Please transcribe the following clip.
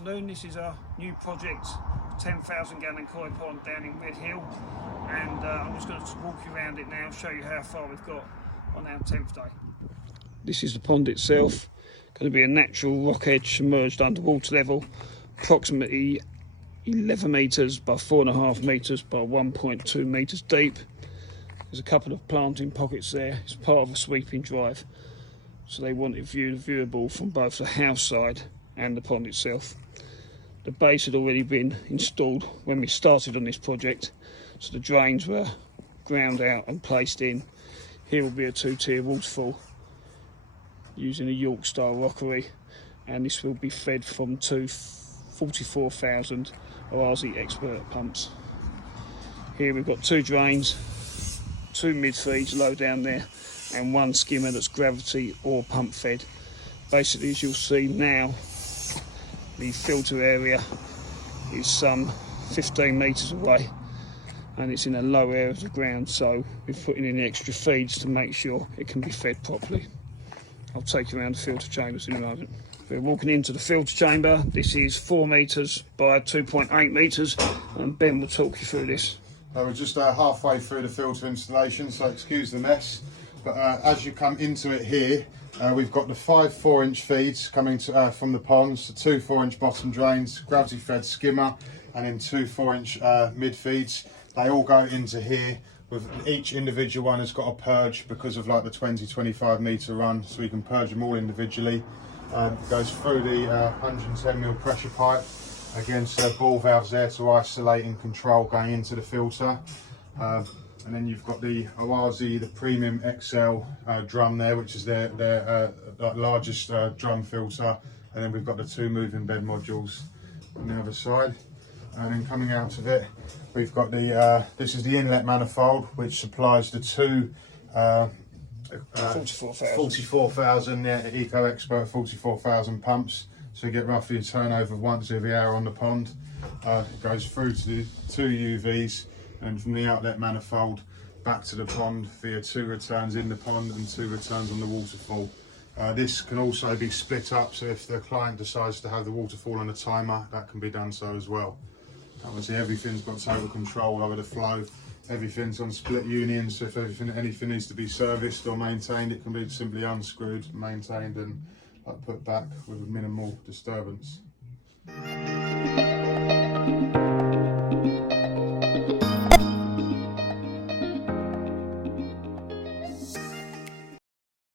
afternoon. This is our new project, 10,000 gallon koi pond down in Redhill, and I'm just going to walk you around it now, show you how far we've got on our 10th day. This is the pond itself, going to be a natural rock edge submerged under water level, approximately 11 metres by 4.5 metres by 1.2 metres deep. There's a couple of planting pockets there. It's part of a sweeping drive, so they want it viewable from both the house side and the pond itself. The base had already been installed when we started on this project, so the drains were ground out and placed in. Here will be a two-tier waterfall using a York style rockery, and this will be fed from two 44,000 Oazi expert pumps. Here we've got two drains, two mid feeds low down there, and one skimmer that's gravity or pump fed. Basically, as you'll see now, the filter area is some 15 metres away, and it's in a low area of the ground, so we're putting in extra feeds to make sure it can be fed properly. I'll take you around the filter chambers in a moment. We're walking into the filter chamber. This is 4 metres by 2.8 metres, and Ben will talk you through this. We're just halfway through the filter installation, so excuse the mess. But as you come into it here, we've got the 5 4-inch feeds coming from the ponds, the 2 4-inch bottom drains, gravity fed skimmer, and then 2 4-inch mid feeds. They all go into here. With each individual one has got a purge because of like the 20-25 metre run, so we can purge them all individually. It goes through the 110mm pressure pipe against ball valves there to isolate and control going into the filter. And then you've got the Oazi, the Premium XL drum there, which is their largest drum filter. And then we've got the 2 moving bed modules on the other side. And then coming out of it, we've got the, this is the inlet manifold, which supplies the 2 44,000 Eco Expert 44,000 pumps. So you get roughly a turnover of once every hour on the pond. It goes through to the 2 UVs, and from the outlet manifold back to the pond via 2 returns in the pond and 2 returns on the waterfall. This can also be split up, so if the client decides to have the waterfall on a timer, that can be done so as well. Obviously everything's got total control over the flow. Everything's on split unions, so if anything needs to be serviced or maintained, it can be simply unscrewed, maintained and put back with minimal disturbance.